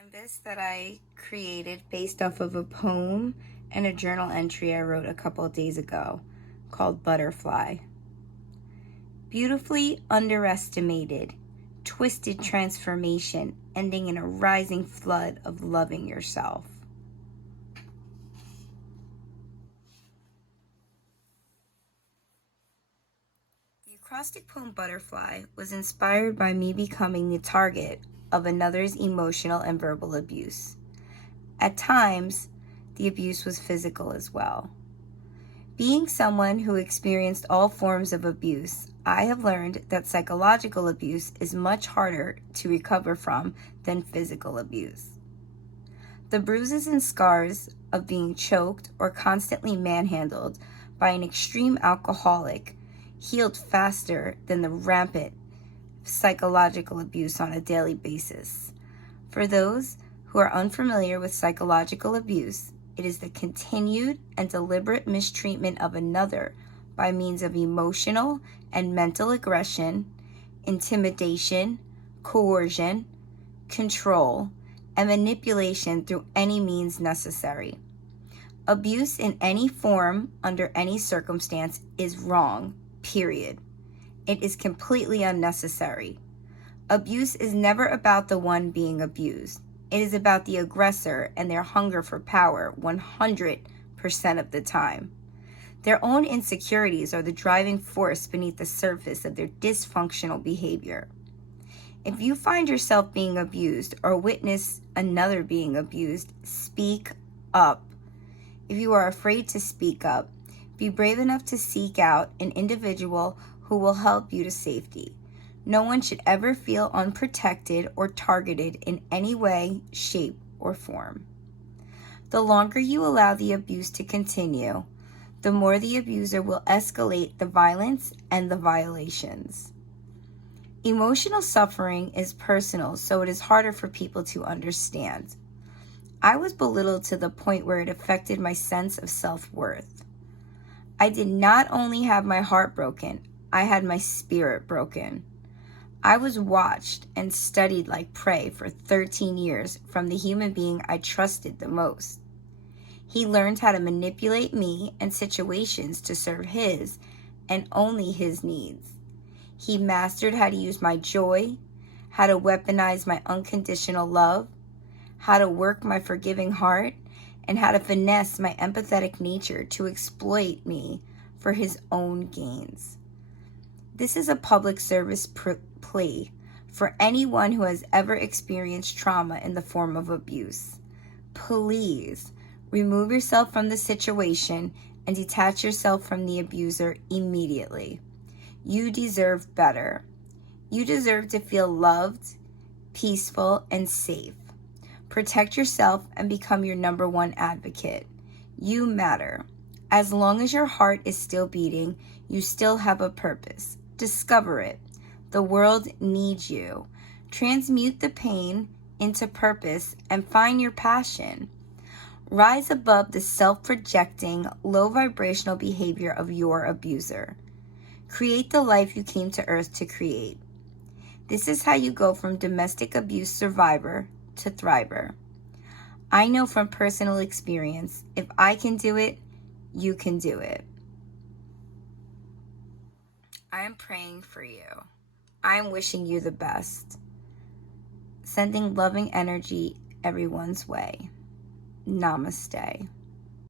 canvas that I created based off of a poem and a journal entry I wrote a couple of days ago called Butterfly. Beautifully underestimated, twisted transformation ending in a rising flood of loving yourself. The acrostic poem Butterfly was inspired by me becoming the target of another's emotional and verbal abuse. At times, the abuse was physical as well. Being someone who experienced all forms of abuse, I have learned that psychological abuse is much harder to recover from than physical abuse. The bruises and scars of being choked or constantly manhandled by an extreme alcoholic healed faster than the rampant psychological abuse on a daily basis. For those who are unfamiliar with psychological abuse, it is the continued and deliberate mistreatment of another by means of emotional and mental aggression, intimidation, coercion, control, and manipulation through any means necessary. Abuse in any form, under any circumstance, is wrong, period. It is completely unnecessary. Abuse is never about the one being abused. It is about the aggressor and their hunger for power 100% of the time. Their own insecurities are the driving force beneath the surface of their dysfunctional behavior. If you find yourself being abused or witness another being abused, speak up. If you are afraid to speak up, be brave enough to seek out an individual who will help you to safety. No one should ever feel unprotected or targeted in any way, shape, or form. The longer you allow the abuse to continue, the more the abuser will escalate the violence and the violations. Emotional suffering is personal, so it is harder for people to understand. I was belittled to the point where it affected my sense of self-worth. I did not only have my heart broken, I had my spirit broken. I was watched and studied like prey for 13 years from the human being I trusted the most. He learned how to manipulate me and situations to serve his and only his needs. He mastered how to use my joy, how to weaponize my unconditional love, how to work my forgiving heart, and how to finesse my empathetic nature to exploit me for his own gains. This is a public service plea for anyone who has ever experienced trauma in the form of abuse. Please remove yourself from the situation and detach yourself from the abuser immediately. You deserve better. You deserve to feel loved, peaceful, and safe. Protect yourself and become your number one advocate. You matter. As long as your heart is still beating, you still have a purpose. Discover it. The world needs you. Transmute the pain into purpose and find your passion. Rise above the self-projecting, low-vibrational behavior of your abuser. Create the life you came to Earth to create. This is how you go from domestic abuse survivor to thriver. I know from personal experience, if I can do it, you can do it. I am praying for you. I am wishing you the best. Sending loving energy everyone's way. Namaste.